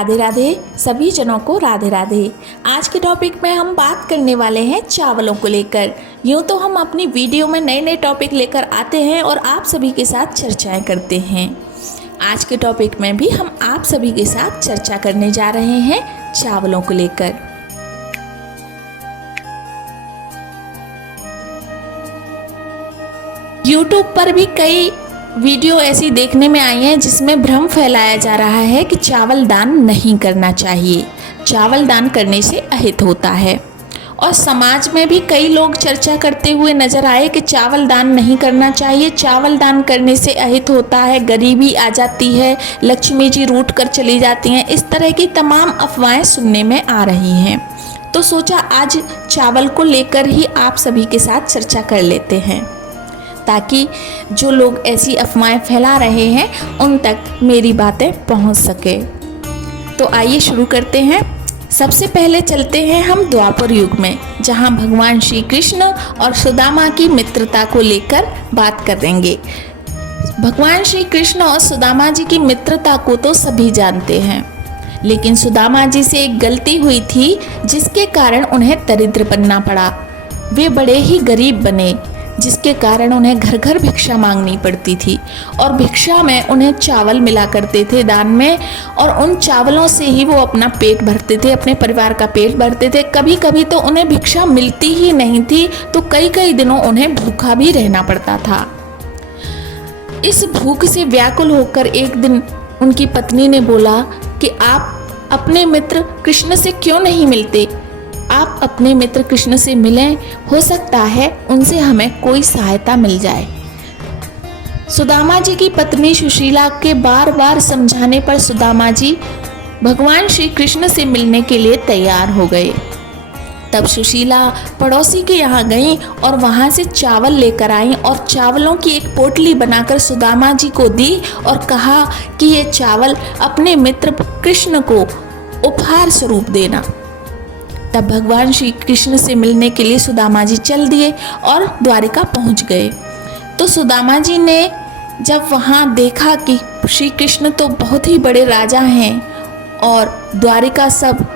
राधे राधे सभी जनों को राधे राधे। आज के टॉपिक में हम बात करने वाले हैं चावलों को लेकर। यूँ तो हम अपनी वीडियो में नए नए टॉपिक लेकर आते हैं और आप सभी के साथ चर्चाएं करते हैं। आज के टॉपिक में भी हम आप सभी के साथ चर्चा करने जा रहे हैं चावलों को लेकर। यूट्यूब पर भी कई वीडियो ऐसी देखने में आई हैं जिसमें भ्रम फैलाया जा रहा है कि चावल दान नहीं करना चाहिए, चावल दान करने से अहित होता है। और समाज में भी कई लोग चर्चा करते हुए नजर आए कि चावल दान नहीं करना चाहिए, चावल दान करने से अहित होता है, गरीबी आ जाती है, लक्ष्मी जी रूठ कर चली जाती हैं। इस तरह की तमाम अफवाहें सुनने में आ रही हैं। तो सोचा आज चावल को लेकर ही आप सभी के साथ चर्चा कर लेते हैं, ताकि जो लोग ऐसी अफवाहें फैला रहे हैं उन तक मेरी बातें पहुंच सके। तो आइए शुरू करते हैं। सबसे पहले चलते हैं हम द्वापर युग में, जहां भगवान श्री कृष्ण और सुदामा की मित्रता को लेकर बात करेंगे। भगवान श्री कृष्ण और सुदामा जी की मित्रता को तो सभी जानते हैं, लेकिन सुदामा जी से एक गलती हुई थी जिसके कारण उन्हें दरिद्र बनना पड़ा। वे बड़े ही गरीब बने, जिसके कारण उन्हें घर घर भिक्षा मांगनी पड़ती थी और भिक्षा में उन्हें चावल मिला करते थे दान में, और उन चावलों से ही वो अपना पेट भरते थे, अपने परिवार का पेट भरते थे। कभी कभी तो उन्हें भिक्षा मिलती ही नहीं थी, तो कई कई दिनों उन्हें भूखा भी रहना पड़ता था। इस भूख से व्याकुल होकर एक दिन उनकी पत्नी ने बोला कि आप अपने मित्र कृष्ण से क्यों नहीं मिलते, आप अपने मित्र कृष्ण से मिलें, हो सकता है उनसे हमें कोई सहायता मिल जाए। सुदामा जी की पत्नी सुशीला के बार बार समझाने पर सुदामा जी भगवान श्री कृष्ण से मिलने के लिए तैयार हो गए। तब सुशीला पड़ोसी के यहाँ गईं और वहाँ से चावल लेकर आईं और चावलों की एक पोटली बनाकर सुदामा जी को दी और कहा कि ये चावल अपने मित्र कृष्ण को उपहार स्वरूप देना। तब भगवान श्री कृष्ण से मिलने के लिए सुदामा जी चल दिए और द्वारिका पहुंच गए। तो सुदामा जी ने जब वहां देखा कि श्री कृष्ण तो बहुत ही बड़े राजा हैं और द्वारिका सब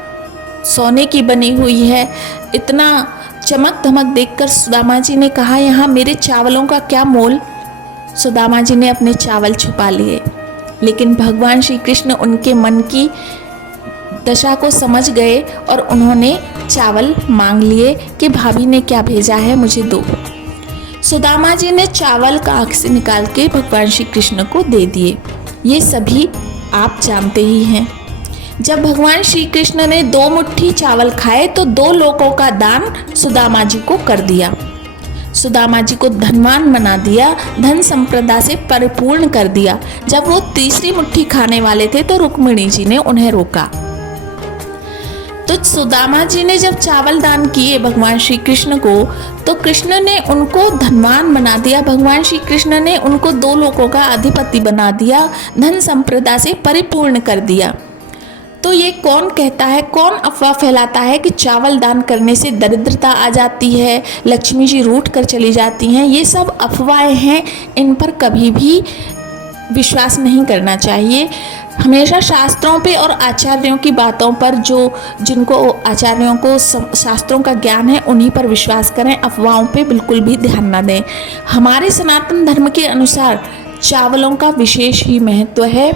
सोने की बनी हुई है, इतना चमक धमक देखकर सुदामा जी ने कहा, यहाँ मेरे चावलों का क्या मोल। सुदामा जी ने अपने चावल छुपा लिए, लेकिन भगवान श्री कृष्ण उनके मन की दशा को समझ गए और उन्होंने चावल मांग लिए कि भाभी ने क्या भेजा है, मुझे दो। सुदामा जी ने चावल काख से निकाल के भगवान श्री कृष्ण को दे दिए। ये सभी आप जानते ही हैं। जब भगवान श्री कृष्ण ने 2 मुट्ठी चावल खाए तो 2 लोगों का दान सुदामा जी को कर दिया। सुदामा जी को धनवान बना दिया, धन संपदा से परिपूर्ण कर दिया। जब वो तीसरी मुट्ठी खाने वाले थे तो रुक्मिणी जी ने उन्हें रोका। तो सुदामा जी ने जब चावल दान किए भगवान श्री कृष्ण को, तो कृष्ण ने उनको धनवान बना दिया। भगवान श्री कृष्ण ने उनको 2 लोगों का अधिपति बना दिया, धन संपदा से परिपूर्ण कर दिया। तो ये कौन कहता है, कौन अफवाह फैलाता है कि चावल दान करने से दरिद्रता आ जाती है, लक्ष्मी जी रूठ कर चली जाती हैं? ये सब अफवाहें हैं, इन पर कभी भी विश्वास नहीं करना चाहिए। हमेशा शास्त्रों पे और आचार्यों की बातों पर, जिनको आचार्यों को शास्त्रों का ज्ञान है, उन्हीं पर विश्वास करें, अफवाहों पे बिल्कुल भी ध्यान न दें। हमारे सनातन धर्म के अनुसार चावलों का विशेष ही महत्व है,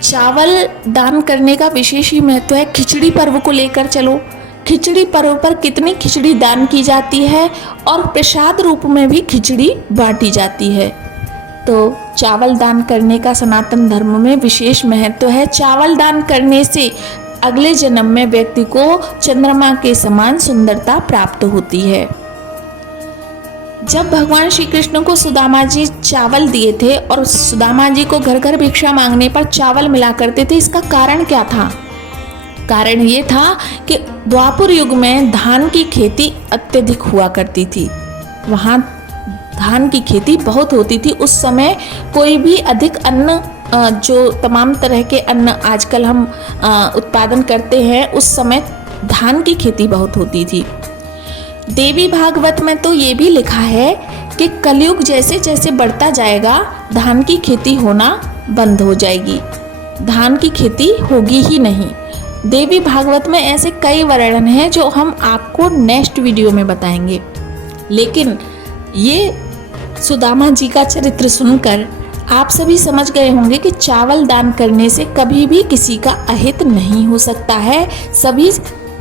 चावल दान करने का विशेष ही महत्व है। खिचड़ी पर्व को लेकर चलो, खिचड़ी पर्व पर कितनी खिचड़ी दान की जाती है और प्रसाद रूप में भी खिचड़ी बांटी जाती है। तो चावल दान करने का सनातन धर्म में विशेष महत्व है। चावल दान करने से अगले जन्म में व्यक्ति को चंद्रमा के समान सुंदरता प्राप्त होती है। जब भगवान श्री कृष्ण को सुदामा जी चावल दिए थे और सुदामा जी को घर घर भिक्षा मांगने पर चावल मिला करते थे, इसका कारण क्या था? कारण ये था कि द्वापर युग में धान की खेती अत्यधिक हुआ करती थी। वहाँ धान की खेती बहुत होती थी। उस समय कोई भी अधिक अन्न, जो तमाम तरह के अन्न आजकल हम उत्पादन करते हैं, उस समय धान की खेती बहुत होती थी। देवी भागवत में तो ये भी लिखा है कि कलयुग जैसे जैसे बढ़ता जाएगा, धान की खेती होना बंद हो जाएगी। धान की खेती होगी ही नहीं। देवी भागवत में ऐसे कई वर्णन हैं जो हम आपको नेक्स्ट वीडियो में बताएंगे। लेकिन ये सुदामा जी का चरित्र सुनकर आप सभी समझ गए होंगे कि चावल दान करने से कभी भी किसी का अहित नहीं हो सकता है। सभी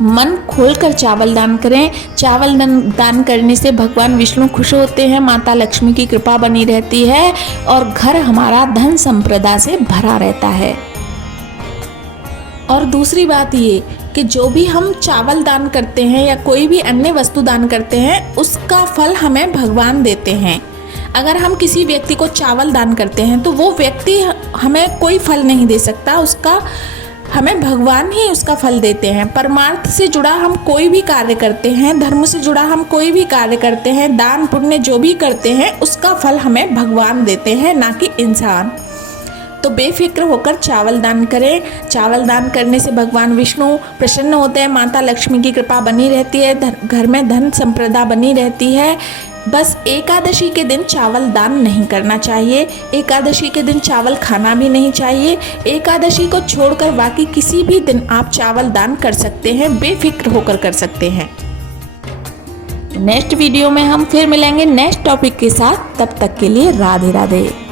मन खोलकर चावल दान करें। चावल दान करने से भगवान विष्णु खुश होते हैं, माता लक्ष्मी की कृपा बनी रहती है और घर हमारा धन संपदा से भरा रहता है। और दूसरी बात ये कि जो भी हम चावल दान करते हैं या कोई भी अन्य वस्तु दान करते हैं, उसका फल हमें भगवान देते हैं। अगर हम किसी व्यक्ति को चावल दान करते हैं तो वो व्यक्ति हमें कोई फल नहीं दे सकता, उसका हमें भगवान ही उसका फल देते हैं। परमार्थ से जुड़ा हम कोई भी कार्य करते हैं, धर्म से जुड़ा हम कोई भी कार्य करते हैं, दान पुण्य जो भी करते हैं, उसका फल हमें भगवान देते हैं, ना कि इंसान। तो बेफिक्र होकर चावल दान करें। चावल दान करने से भगवान विष्णु प्रसन्न होते हैं, माता लक्ष्मी की कृपा बनी रहती है, घर में धन संपदा बनी रहती है। बस एकादशी के दिन चावल दान नहीं करना चाहिए। एकादशी के दिन चावल खाना भी नहीं चाहिए। एकादशी को छोड़कर बाकी किसी भी दिन आप चावल दान कर सकते हैं, बेफिक्र होकर कर सकते हैं। नेक्स्ट वीडियो में हम फिर मिलेंगे नेक्स्ट टॉपिक के साथ। तब तक के लिए राधे राधे।